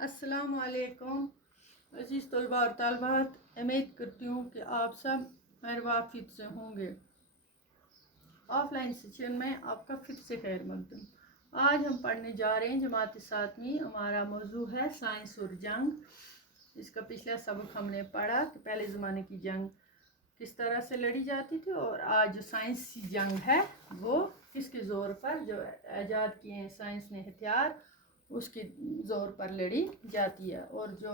अस्सलाम वालेकुम अज़ीज़ तलबा और तालबात, उम्मीद करती हूँ कि आप सब खैर वाफियत से होंगे। ऑफलाइन सेशन में आपका फिर से खैर मकदम। आज हम पढ़ने जा रहे हैं जमात सातवीं। हमारा मौजू है साइंस और जंग। इसका पिछला सबक हमने पढ़ा कि पहले ज़माने की जंग किस तरह से लड़ी जाती थी और आज जो साइंस की जंग है वो किसके ज़ोर पर, जो ईजाद किए हैं साइंस ने हथियार, उसके ज़ोर पर लड़ी जाती है। और जो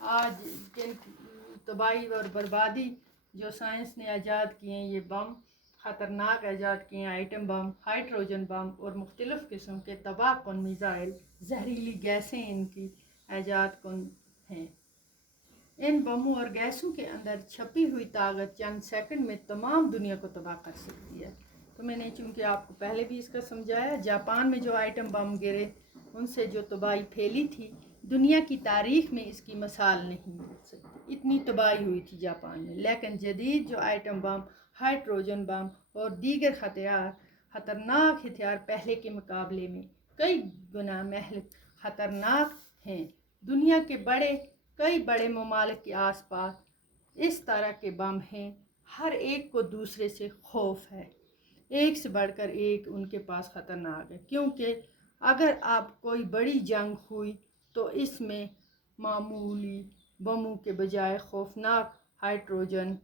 आज जिन तबाही और बर्बादी जो साइंस ने ईजाद किए हैं, ये बम ख़तरनाक ईजाद किए हैं, आइटम बम, हाइड्रोजन बम और मुख्तलिफ़ किस्म के तबाह कुन मिज़ाइल, जहरीली गैसें इनकी ईजाद कुन हैं। इन बमों और गैसों के अंदर छपी हुई ताकत चंद सेकंड में तमाम दुनिया को तबाह कर सकती है। तो मैंने चूँकि आपको पहले भी इसका समझाया, जापान में जो आइटम बम गिरे उनसे जो तबाही फैली थी, दुनिया की तारीख में इसकी मिसाल नहीं मिल सकती। इतनी तबाही हुई थी जापान में। लेकिन जदीद जो आइटम बम, हाइड्रोजन बम और दीगर ख़तरनाक हथियार पहले के मुकाबले में कई गुना महल ख़तरनाक हैं। दुनिया के कई बड़े ममालिक के आसपास इस तरह के बम हैं। हर एक को दूसरे से खौफ है, एक से बढ़कर एक उनके पास ख़तरनाक है। क्योंकि अगर आप कोई बड़ी जंग हुई तो इसमें मामूली बमों के बजाय खौफनाक हाइड्रोजन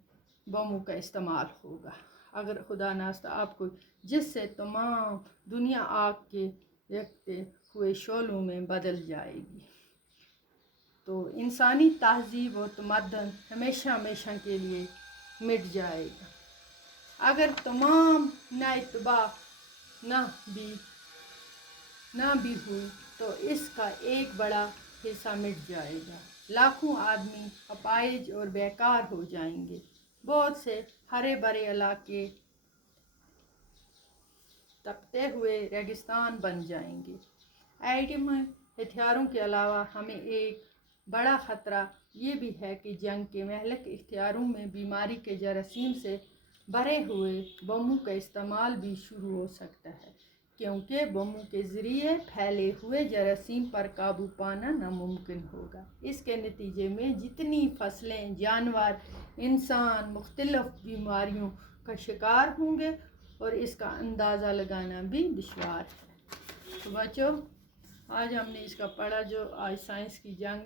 बमों का इस्तेमाल होगा। अगर खुदा नास्ता आपको, जिससे तमाम दुनिया आग के रखते हुए शोलों में बदल जाएगी, तो इंसानी तहजीब और तमद्दन हमेशा हमेशा के लिए मिट जाएगा। अगर तमाम तबाह ना भी हुई तो इसका एक बड़ा हिस्सा मिट जाएगा। लाखों आदमी अपाहिज और बेकार हो जाएंगे। बहुत से हरे भरे इलाके तपते हुए रेगिस्तान बन जाएंगे। आइटम हथियारों के अलावा हमें एक बड़ा ख़तरा ये भी है कि जंग के महलक इख्तियारों में बीमारी के जरासीम से भरे हुए बमों का इस्तेमाल भी शुरू हो सकता है, क्योंकि बमों के ज़रिए फैले हुए जरासीम पर काबू पाना नामुमकिन होगा। इसके नतीजे में जितनी फसलें, जानवर, इंसान मुख्तलिफ बीमारियों का शिकार होंगे और इसका अंदाज़ा लगाना भी दुश्वार है। तो बच्चों, आज हमने इसका पढ़ा जो आज साइंस की जंग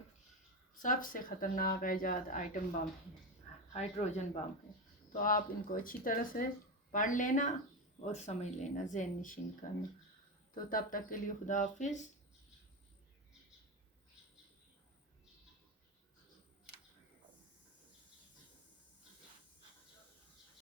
सबसे ख़तरनाक ईजाद आइटम बम है, हाइड्रोजन बम है। तो आप इनको अच्छी तरह से पढ़ लेना और समझ लेना, ज़हन नशीन करना। तो तब तक के लिए खुदा हाफिज़।